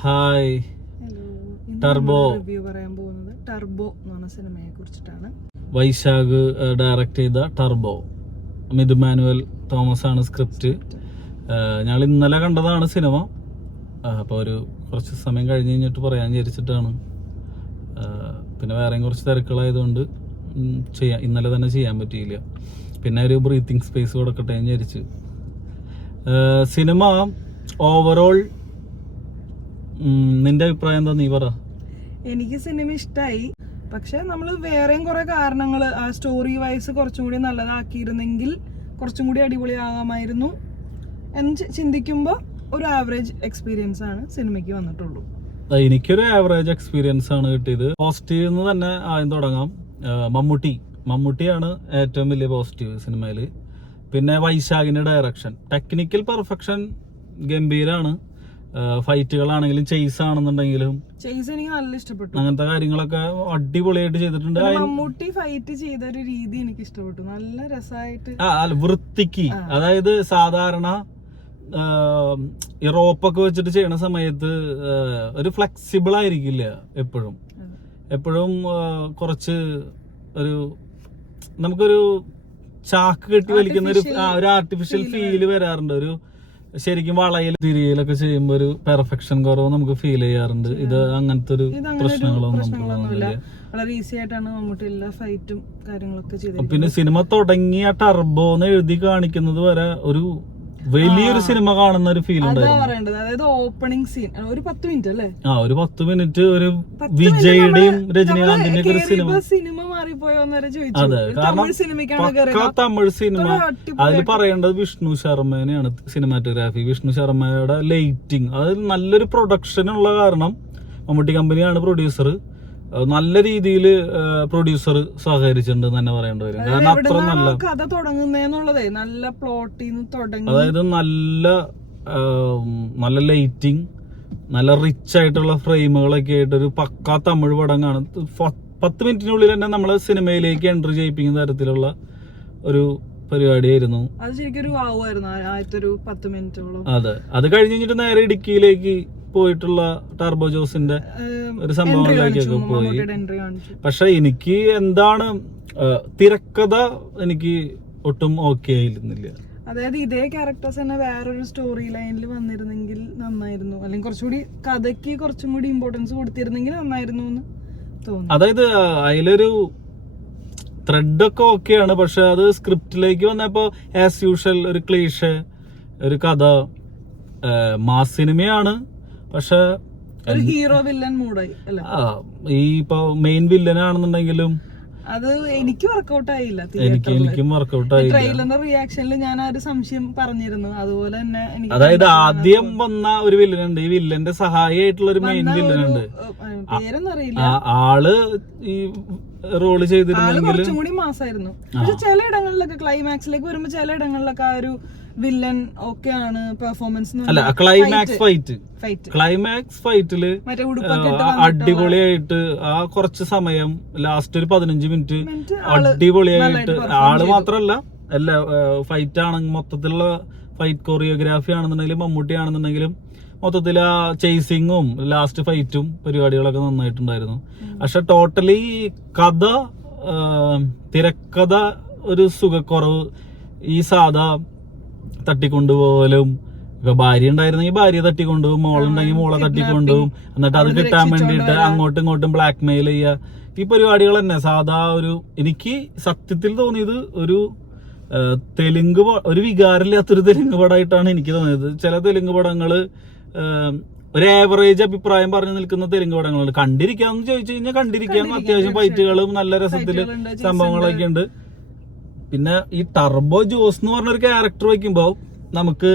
Hi. Turbo review പറയാൻ പോകുന്നത് turbo എന്ന് പറഞ്ഞ സിനിമയെ കുറിച്ചിട്ടാണ്. വൈശാഖ് ഡയറക്റ്റ് ചെയ്ത ടർബോ. മിഥു മാനുവൽ തോമസ് ആണ് സ്ക്രിപ്റ്റ്. ഞങ്ങൾ ഇന്നലെ കണ്ടതാണ് സിനിമ. അപ്പോൾ കുറച്ച് സമയം കഴിഞ്ഞിട്ട് പറയാൻ വിചാരിച്ചിട്ടാണ്. പിന്നെ വേറെയും കുറച്ച് തിരക്കുകളായതുകൊണ്ട് ഇന്നലെ തന്നെ ചെയ്യാൻ പറ്റിയില്ല. പിന്നെ ഒരു ബ്രീത്തിങ് സ്പേസ് കൊടുക്കട്ടെ എന്ന് വിചാരിച്ച്. സിനിമ ഓവറോൾ നിന്റെ അഭിപ്രായം എന്താ, നീ പറ. എനിക്ക് സിനിമ ഇഷ്ടമായി. പക്ഷെ നമ്മൾ വേറെയും കുറെ കാരണങ്ങൾ ആ സ്റ്റോറി വൈസ് കുറച്ചും കൂടി നല്ലതാക്കിയിരുന്നെങ്കിൽ കുറച്ചും കൂടി അടിപൊളിയാകാമായിരുന്നു എന്ന് ചിന്തിക്കുമ്പോൾ ഒരു ആവറേജ് എക്സ്പീരിയൻസ് ആണ് സിനിമയ്ക്ക് വന്നിട്ടുള്ളൂ. എനിക്കൊരു ആവറേജ് എക്സ്പീരിയൻസ് ആണ് കിട്ടിയത്. പോസിറ്റീവ് എന്ന് തന്നെ ആദ്യം തുടങ്ങാം. മമ്മൂട്ടിയാണ് ഏറ്റവും വലിയ പോസിറ്റീവ് സിനിമയിൽ. പിന്നെ വൈശാഖിന്റെ ഡയറക്ഷൻ, ടെക്നിക്കൽ പെർഫെക്ഷൻ ഗംഭീരാണ്. ഫൈറ്റുകളാണെങ്കിലും ചേസ് ആണെന്നുണ്ടെങ്കിലും ചേസ് എനിക്ക് നല്ല ഇഷ്ടപ്പെട്ടു. അങ്ങനത്തെ കാര്യങ്ങളൊക്കെ അടിപൊളിയായിട്ട് ചെയ്തിട്ടുണ്ട്. മമ്മൂട്ടി ഫൈറ്റ് ചെയ്ത ഒരു രീതി എനിക്ക് ഇഷ്ടപ്പെട്ടു. നല്ല രസമായിട്ട് വൃത്തിക്ക്. അതായത് സാധാരണ ഈ റോപ്പൊക്കെ വെച്ചിട്ട് ചെയ്യണ സമയത്ത് ഒരു ഫ്ലെക്സിബിൾ ആയിരിക്കില്ല എപ്പോഴും കുറച്ച് നമുക്കൊരു ചാക്ക് കെട്ടി വലിക്കുന്ന ഒരു ആർട്ടിഫിഷ്യൽ ഫീല് വരാറുണ്ട്. ശരിക്കും വളയിൽ തിരിയലൊക്കെ ചെയ്യുമ്പോ ഒരു പെർഫെക്ഷൻ കുറവ് നമുക്ക് ഫീൽ ചെയ്യാറുണ്ട്. ഇത് അങ്ങനത്തെ ഒരു പ്രശ്നങ്ങളൊന്നും വളരെ ഈസി ആയിട്ടാണ് മമ്മൂട്ടി എല്ലാ ഫൈറ്റും കാര്യങ്ങളൊക്കെ ചെയ്തത്. പിന്നെ സിനിമ തുടങ്ങിയ ടർബോന്ന് എഴുതി കാണിക്കുന്നത് വരെ ഒരു വലിയൊരു സിനിമ കാണുന്ന ഒരു ഫീൽ ഉണ്ടായിരുന്നു. അതായത് ഓപ്പണിംഗ് സീൻ ഒരു 10 മിനിറ്റ് അല്ലേ? ഒരു 10 മിനിറ്റ് ഒരു വിജയുടെയും രജനീകാന്തിന്റെ ഒരു സിനിമ മാറിപ്പോയോന്നവരെ ചോദിച്ചു. അതെ, കാരണം പക്കാ തമിഴ് സിനിമ. അതിൽ പറയേണ്ടത് വിഷ്ണു ശർമ്മേനെയാണ്. സിനിമാറ്റോഗ്രാഫി വിഷ്ണു ശർമ്മയുടെ ലൈറ്റിംഗ്, അതായത് നല്ലൊരു പ്രൊഡക്ഷൻ ഉള്ള കാരണം മമ്മൂട്ടി കമ്പനിയാണ് പ്രൊഡ്യൂസർ. നല്ല രീതിയിൽ പ്രൊഡ്യൂസർ സഹകരിച്ചിട്ടുണ്ട് തന്നെ പറയേണ്ടി വരും. കാരണം അത്ര നല്ല കഥ തുടങ്ങുന്നേ നല്ല പ്ലോട്ടിന്ന് തുടങ്ങി, അതായത് നല്ല ലൈറ്റിംഗ്, നല്ല റിച്ച് ആയിട്ടുള്ള ഫ്രെയിമുകളൊക്കെ ആയിട്ട് ഒരു പക്കാ തമിഴ് പടം കാണും. 10 മിനിറ്റിനുള്ളിൽ തന്നെ നമ്മളെ സിനിമയിലേക്ക് എൻട്രി ചെയ്യിപ്പിക്കുന്ന തരത്തിലുള്ള ഒരു പരിപാടിയായിരുന്നു. അത് ശരിക്കും ഒരു വാവുമായിരുന്നു ആദ്യത്തെ ഒരു 10 മിനിറ്റോളം. അതെ, അത് കഴിഞ്ഞിട്ട് നേരെ ഇടുക്കിയിലേക്ക് പോയിട്ടുള്ള ടർബോ ജോസിന്റെ ഒരു സംഭവങ്ങളിലേക്കൊക്കെ പോയി. പക്ഷെ എനിക്ക് എന്താണ് തിരക്കഥ എനിക്ക് ഒട്ടും ഓക്കെ ആയിരുന്നില്ല. അതായത് ഇതേ ക്യാരക്ടേഴ്സ് തന്നെ വേറൊരു സ്റ്റോറി ലൈനിൽ വന്നിരുന്നെങ്കിൽ നന്നായിരുന്നു, അല്ലെങ്കിൽ കുറച്ചുകൂടി കഥയ്ക്ക് കുറച്ചും കൂടി ഇമ്പോർട്ടൻസ് കൊടുത്തിരുന്നെങ്കിൽ നന്നായിരുന്നു എന്ന് തോന്നുന്നു. അതായത് അതിലൊരു ത്രെഡൊക്കെ ഓക്കെയാണ്, പക്ഷെ അത് സ്ക്രിപ്റ്റിലേക്ക് വന്നപ്പോ ആസ് യൂഷ്വൽ ഒരു ക്ലീഷേ, ഒരു കഥ. മാസ് സിനിമയാണ്, പക്ഷെ ഹീറോ വില്ലൻ മൂഡായി അല്ലേ? ഈ ഇപ്പൊ മെയിൻ വില്ലൻ ആണെന്നുണ്ടെങ്കിലും അത് എനിക്ക് വർക്കൗട്ട് ആയില്ല. എനിക്കും വർക്കൗട്ട് ആയില്ല. ട്രെയിലറിന്റെ റിയാക്ഷനിൽ ഞാൻ ആ ഒരു സംശയം പറഞ്ഞിരുന്നു. അതുപോലെ തന്നെ അതായത് ആദ്യം വന്ന ഒരു വില്ലൻ ഉണ്ട്, ഈ വില്ലന്റെ സഹായിയായിട്ടുള്ള ഒരു മെയിൻ വില്ലൻ ഉണ്ട്. പേരൊന്നും അറിയില്ല. ആള് ഈ റോള് ചെയ്തിരുന്നെങ്കിൽ കുറച്ചും കൂടി മാസായിരുന്നു. പക്ഷെ ചില ഇടങ്ങളിലൊക്കെ ക്ലൈമാക്സിലേക്ക് വരുമ്പോ ചില ഇടങ്ങളിലൊക്കെ ആ ഒരു വില്ലൻ ഓക്കെ ആണ് പെർഫോമൻസ്. അല്ല, ക്ലൈമാക്സ് ഫൈറ്റില് അടിപൊളിയായിട്ട് ആ കുറച്ച് സമയം ലാസ്റ്റ് ഒരു 15 മിനിറ്റ് അടിപൊളിയായിട്ട്, ആള് മാത്രല്ല എല്ലാ ഫൈറ്റ് ആണെങ്കിൽ മൊത്തത്തിലുള്ള ഫൈറ്റ് കൊറിയോഗ്രാഫി ആണെന്നുണ്ടെങ്കിലും മമ്മൂട്ടി ആണെന്നുണ്ടെങ്കിലും മൊത്തത്തിൽ ആ ചേസിങ്ങും ലാസ്റ്റ് ഫൈറ്റും പരിപാടികളൊക്കെ നന്നായിട്ടുണ്ടായിരുന്നു. പക്ഷെ ടോട്ടലി കഥ, തിരക്കഥ ഒരു സുഖക്കുറവ്. ഈ സാധാ തട്ടിക്കൊണ്ടുപോകലും, ഇപ്പൊ ഭാര്യ ഉണ്ടായിരുന്നെങ്കിൽ ഭാര്യയെ തട്ടിക്കൊണ്ടുപോകും, മോളുണ്ടെങ്കിൽ മോളെ തട്ടിക്കൊണ്ടുപോകും, എന്നിട്ട് അത് കിട്ടാൻ വേണ്ടിയിട്ട് അങ്ങോട്ടും ഇങ്ങോട്ടും ബ്ലാക്ക് മെയിൽ ചെയ്യുക. ഈ പരിപാടികൾ തന്നെ സാധാ എനിക്ക് സത്യത്തിൽ തോന്നിയത് ഒരു തെലുങ്ക്, ഒരു വികാരമില്ലാത്തൊരു തെലുങ്ക് പടമായിട്ടാണ് എനിക്ക് തോന്നിയത്. ചില തെലുങ്ക് പടങ്ങള് ഒരു ആവറേജ് അഭിപ്രായം പറഞ്ഞു നിൽക്കുന്ന തെലുങ്ക് പടങ്ങളുണ്ട്. കണ്ടിരിക്കാന്ന് ചോദിച്ചു കഴിഞ്ഞാൽ കണ്ടിരിക്കാൻ അത്യാവശ്യം ഫൈറ്റുകളും നല്ല രസത്തില് സംഭവങ്ങളൊക്കെ ഉണ്ട്. പിന്നെ ഈ ടർബോ ജോസ് എന്ന് പറഞ്ഞൊരു ക്യാരക്ടർ വയ്ക്കുമ്പോ നമുക്ക്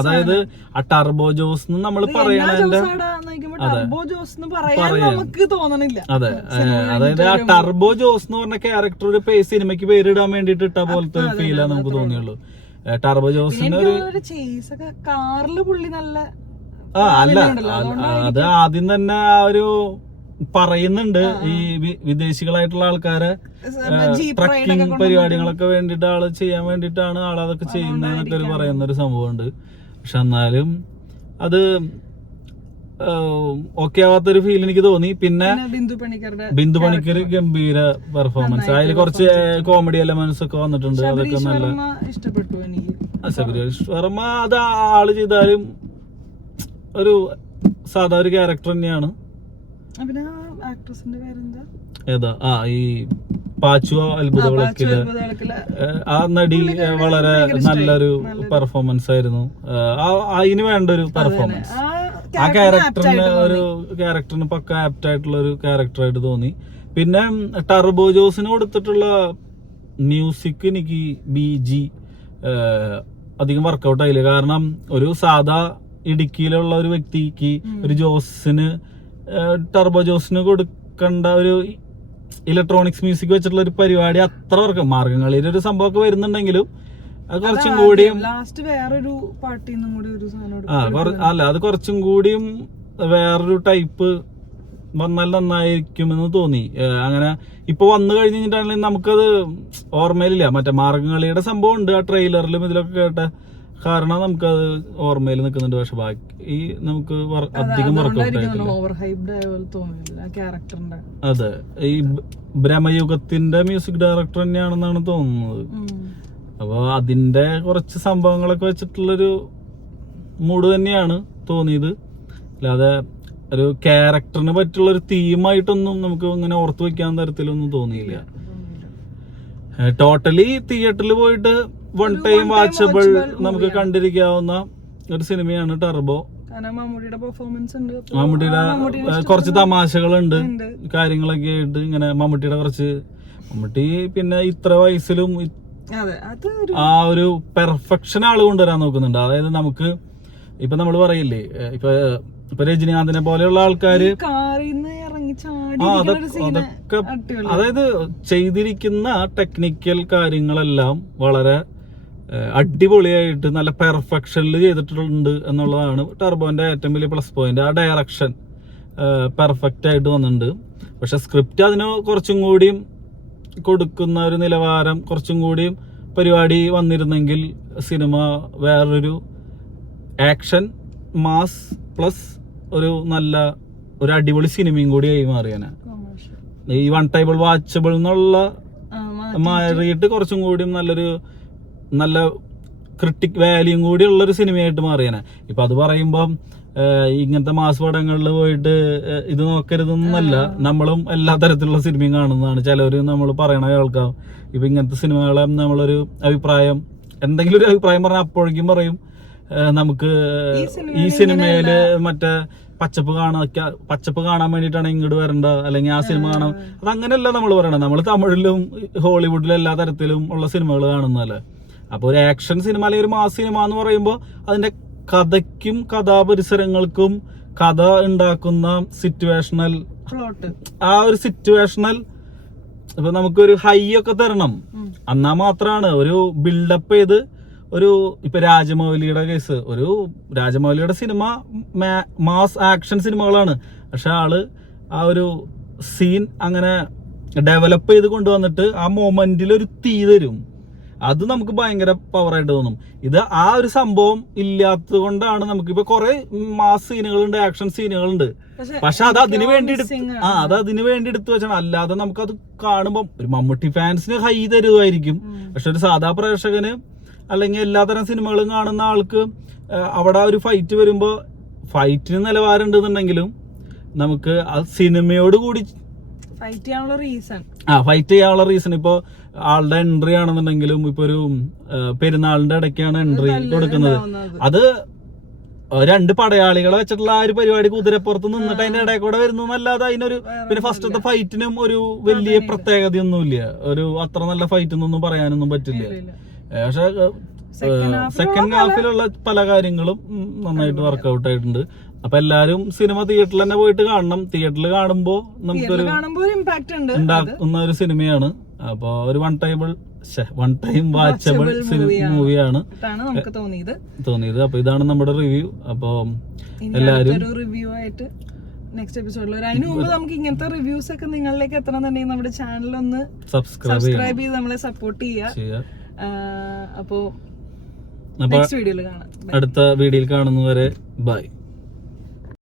അതായത് ആ ടർബോ ജോസ് എന്ന് നമ്മൾ പറയണതിന്റെ അതെ, അതായത് ആ ടർബോ ജോസ് എന്ന് പറഞ്ഞ ക്യാരക്ടർ ഒരു സിനിമയ്ക്ക് പേരിടാൻ വേണ്ടിട്ട് ഇട്ട പോലത്തെ ഫീലാണ് നമുക്ക് തോന്നിയുള്ളൂ. ടർബോ ജോസിന് അല്ല, അത് ആദ്യം തന്നെ ആ ഒരു പറയുന്നുണ്ട്, ഈ വിദേശികളായിട്ടുള്ള ആൾക്കാരെ ട്രക്കിംഗ് പരിപാടികളൊക്കെ വേണ്ടിട്ട് ആള് ചെയ്യാൻ വേണ്ടിട്ടാണ് ആളതൊക്കെ ചെയ്യുന്നതെന്നൊക്കെ പറയുന്ന ഒരു സംഭവമുണ്ട്. പക്ഷെ എന്നാലും അത് ഓക്കെ ആവാത്തൊരു ഫീൽ എനിക്ക് തോന്നി. പിന്നെ ബിന്ദു പണിക്കർ ഗംഭീര പെർഫോമൻസ്, അതിൽ കുറച്ച് കോമഡി എലമെന്റ്സ് ഒക്കെ വന്നിട്ടുണ്ട്, അതൊക്കെ നല്ല ഇഷ്ടപ്പെട്ടു എനിക്ക്. ശബരീഷ് വർമ്മ അത് ആള് ചെയ്താലും ഒരു സാധാ ഒരു ക്യാരക്ടർ തന്നെയാണ്. ഏതാ ഈ പാച്ചു അത്ഭുത വിളക്കില് ആ നടി വളരെ നല്ലൊരു പെർഫോമൻസ് ആയിരുന്നു. അതിന് വേണ്ട ഒരു പെർഫോമൻസ്, ആ ക്യാരക്ടറിന് പക്ക ആപ്റ്റ് ആയിട്ടുള്ള ഒരു ക്യാരക്ടറായിട്ട് തോന്നി. പിന്നെ ടർബോ ജോസിന് കൊടുത്തിട്ടുള്ള മ്യൂസിക് എനിക്ക് BG അധികം വർക്കൗട്ട് ആയില്ല. കാരണം ഒരു സാധാ ഇടുക്കിയിലുള്ള ഒരു വ്യക്തിക്ക് ഒരു ജോസിന് ടർബോ ജോസിന് കൊടുക്കേണ്ട ഒരു ഇലക്ട്രോണിക്സ് മ്യൂസിക് വെച്ചിട്ടുള്ള ഒരു പരിപാടി അത്ര വർക്ക് മാർഗംകളിയിൽ ഒരു സംഭവമൊക്കെ വരുന്നുണ്ടെങ്കിലും അത് കുറച്ചും കൂടിയും അല്ല അത് കുറച്ചും കൂടിയും വേറൊരു ടൈപ്പ് വന്നാൽ നന്നായിരിക്കുമെന്ന് തോന്നി. അങ്ങനെ ഇപ്പൊ വന്നു കഴിഞ്ഞിട്ടാണെങ്കിൽ നമുക്കത് ഓർമ്മയിലില്ല. മറ്റേ മാർഗംകളിയുടെ സംഭവം ഉണ്ട് ആ ട്രെയിലറിലും ഇതിലൊക്കെ കേട്ട കാരണം നമുക്കത് ഓർമ്മയിൽ നിൽക്കുന്നുണ്ട്. പക്ഷെ ബാക്കി നമുക്ക് അധികം വർക്കൗട്ട് ആയിട്ടില്ല. അതെ, ഈ ബ്രഹ്മയുഗത്തിന്റെ മ്യൂസിക് ഡയറക്ടർ തന്നെയാണെന്നാണ് തോന്നുന്നത്. അപ്പൊ അതിന്റെ കുറച്ച് സംഭവങ്ങളൊക്കെ വെച്ചിട്ടുള്ളൊരു മൂഡ് തന്നെയാണ് തോന്നിയത്. അല്ലാതെ ഒരു ക്യാരക്ടറിന് പറ്റുള്ള ഒരു തീമായിട്ടൊന്നും നമുക്ക് ഇങ്ങനെ ഓർത്തു വെക്കാൻ തരത്തിലൊന്നും തോന്നിയില്ല. ടോട്ടലി തിയേറ്ററിൽ പോയിട്ട് വൺ ടൈം വാച്ചബിൾ നമുക്ക് കണ്ടിരിക്കാവുന്ന ഒരു സിനിമയാണ് ടർബോ. മമ്മൂട്ടിയുടെ കുറച്ച് തമാശകളുണ്ട്, കാര്യങ്ങളൊക്കെ ആയിട്ട് ഇങ്ങനെ മമ്മൂട്ടി പിന്നെ ഇത്ര വയസ്സിലും ആ ഒരു പെർഫെക്ഷൻ ആള് കൊണ്ടുവരാൻ നോക്കുന്നുണ്ട്. അതായത് നമുക്ക് ഇപ്പൊ നമ്മൾ പറയില്ലേ, ഇപ്പൊ രജനീകാന്തിനെ പോലെയുള്ള ആൾക്കാര് അതൊക്കെ അതായത് ചെയ്തിരിക്കുന്ന ടെക്നിക്കൽ കാര്യങ്ങളെല്ലാം വളരെ അടിപൊളിയായിട്ട് നല്ല പെർഫെക്ഷനിൽ ചെയ്തിട്ടുണ്ട് എന്നുള്ളതാണ് ടർബോന്റെ ഏറ്റവും വലിയ പ്ലസ് പോയിന്റ്. ആ ഡയറക്ഷൻ പെർഫെക്റ്റ് ആയിട്ട് വന്നിട്ടുണ്ട്. പക്ഷെ സ്ക്രിപ്റ്റ് അതിന് കുറച്ചും കൂടിയും കൊടുക്കുന്ന ഒരു നിലവാരം, കുറച്ചും കൂടിയും പരിപാടി വന്നിരുന്നെങ്കിൽ സിനിമ വേറൊരു ആക്ഷൻ മാസ് പ്ലസ് ഒരു അടിപൊളി സിനിമയും കൂടിയായി മാറിയാണ്. ഈ വൺ ടൈബിൾ വാച്ചബിൾ എന്നുള്ള മാറിയിട്ട് കുറച്ചും കൂടിയും നല്ല ക്രിട്ടിക് വാല്യൂം കൂടി ഉള്ളൊരു സിനിമയായിട്ട് മാറിയാണ്. ഇപ്പൊ അത് പറയുമ്പം ഇങ്ങനത്തെ മാസ് പടങ്ങളിൽ പോയിട്ട് ഇത് നോക്കരുതെന്നല്ല, നമ്മളും എല്ലാ തരത്തിലുള്ള സിനിമയും കാണുന്നതാണ്. ചിലവര് നമ്മൾ പറയണ കേൾക്കാം. ഇപ്പൊ ഇങ്ങനത്തെ സിനിമകളെ നമ്മളൊരു അഭിപ്രായം, എന്തെങ്കിലും ഒരു അഭിപ്രായം പറഞ്ഞാൽ അപ്പോഴേക്കും പറയും നമുക്ക് ഈ സിനിമയില് മറ്റേ പച്ചപ്പ് കാണാൻ വേണ്ടിയിട്ടാണ് ഇങ്ങോട്ട് വരേണ്ട, അല്ലെങ്കിൽ ആ സിനിമ കാണാൻ. അതങ്ങനെയല്ല നമ്മൾ പറയണത്. നമ്മൾ തമിഴിലും ഹോളിവുഡിലും എല്ലാ തരത്തിലും ഉള്ള സിനിമകൾ കാണുന്നതല്ലേ. അപ്പൊ ഒരു ആക്ഷൻ സിനിമ അല്ലെങ്കിൽ ഒരു മാസ് സിനിമ എന്ന് പറയുമ്പോൾ അതിന്റെ കഥയ്ക്കും കഥാപരിസരങ്ങൾക്കും കഥ ഉണ്ടാക്കുന്ന സിറ്റുവേഷണൽ ആ ഒരു സിറ്റുവേഷണൽ ഇപ്പൊ നമുക്കൊരു ഹൈ ഒക്കെ തരണം. എന്നാ മാത്രമാണ് ഒരു ബിൽഡപ്പ് ചെയ്ത് ഇപ്പൊ രാജമൗലിയുടെ കേസ്, രാജമൗലിയുടെ സിനിമ മാസ് ആക്ഷൻ സിനിമകളാണ്. പക്ഷെ ആള് ആ ഒരു സീൻ അങ്ങനെ ഡെവലപ്പ് ചെയ്ത് കൊണ്ടുവന്നിട്ട് ആ മൊമെന്റിൽ ഒരു തീ തരും. അത് നമുക്ക് ഭയങ്കര പവറായിട്ട് തോന്നും. ഇത് ആ ഒരു സംഭവം ഇല്ലാത്തത് കൊണ്ടാണ് നമുക്കിപ്പോ കുറെ മാസ് സീനുകളുണ്ട്, ആക്ഷൻ സീനുകളുണ്ട്. പക്ഷെ അത് അതിനു വേണ്ടി എടുത്തു വെച്ചാണ്. അല്ലാതെ നമുക്കത് കാണുമ്പോൾ ഒരു മമ്മൂട്ടി ഫാൻസിന് ഹൈ തരുമായിരിക്കും. പക്ഷെ ഒരു സാധാ പ്രേക്ഷകന് അല്ലെങ്കിൽ എല്ലാതരം സിനിമകളും കാണുന്ന ആൾക്ക് അവിടെ ഒരു ഫൈറ്റ് വരുമ്പോ ഫൈറ്റിന് നിലവാരം ഉണ്ടെന്നുണ്ടെങ്കിലും നമുക്ക് ആ സിനിമയോട് കൂടി ഫൈറ്റ് ചെയ്യാനുള്ള റീസൺ ഇപ്പൊ ആളുടെ എൻട്രി ആണെന്നുണ്ടെങ്കിലും ഇപ്പൊ ഒരു പെരുന്നാളിന്റെ ഇടയ്ക്കാണ് എൻട്രി കൊടുക്കുന്നത്. അത് രണ്ട് പടയാളികളെ വെച്ചിട്ടുള്ള ആ ഒരു പരിപാടി കുതിരപ്പുറത്ത് നിന്നിട്ട് അതിന്റെ ഇടയിൽ കൂടെ വരുന്നു എന്നല്ലാതെ അതിനൊരു പിന്നെ ഫസ്റ്റത്തെ ഫൈറ്റിനും ഒരു വലിയ പ്രത്യേകതയൊന്നുമില്ല. ഒരു അത്ര നല്ല ഫൈറ്റ് എന്നൊന്നും പറയാനൊന്നും പറ്റില്ല. പക്ഷെ സെക്കൻഡ് ഹാഫിലുള്ള പല കാര്യങ്ങളും നന്നായിട്ട് വർക്ക്ഔട്ട് ആയിട്ടുണ്ട്. അപ്പൊ എല്ലാരും സിനിമ തിയേറ്ററിൽ തന്നെ പോയിട്ട് കാണണം. തിയേറ്ററിൽ കാണുമ്പോ നമുക്കൊരു ഉണ്ടാക്കുന്ന ഒരു സിനിമയാണ്. അപ്പൊ ഒരു വൺ ടൈം വാച്ചബിൾ മൂവിയാണ് തോന്നിയത്. അപ്പൊ ഇതാണ് നമ്മുടെ റിവ്യൂ. അപ്പൊ എല്ലാരും റിവ്യൂ ആയിട്ട് നെക്സ്റ്റ് എപ്പിസോഡിൽ അതിന് മുമ്പ് നമുക്ക് ഇങ്ങനത്തെ റിവ്യൂസ് ഒക്കെ നിങ്ങളിലേക്ക് എത്തണമെന്നുണ്ടെങ്കിൽ നമ്മുടെ ചാനൽ ഒന്ന് സബ്സ്ക്രൈബ് ചെയ്ത് നമ്മളെ സപ്പോർട്ട് ചെയ്യുക. അപ്പോ അടുത്ത വീഡിയോയിൽ കാണുന്നവരെ ബൈ.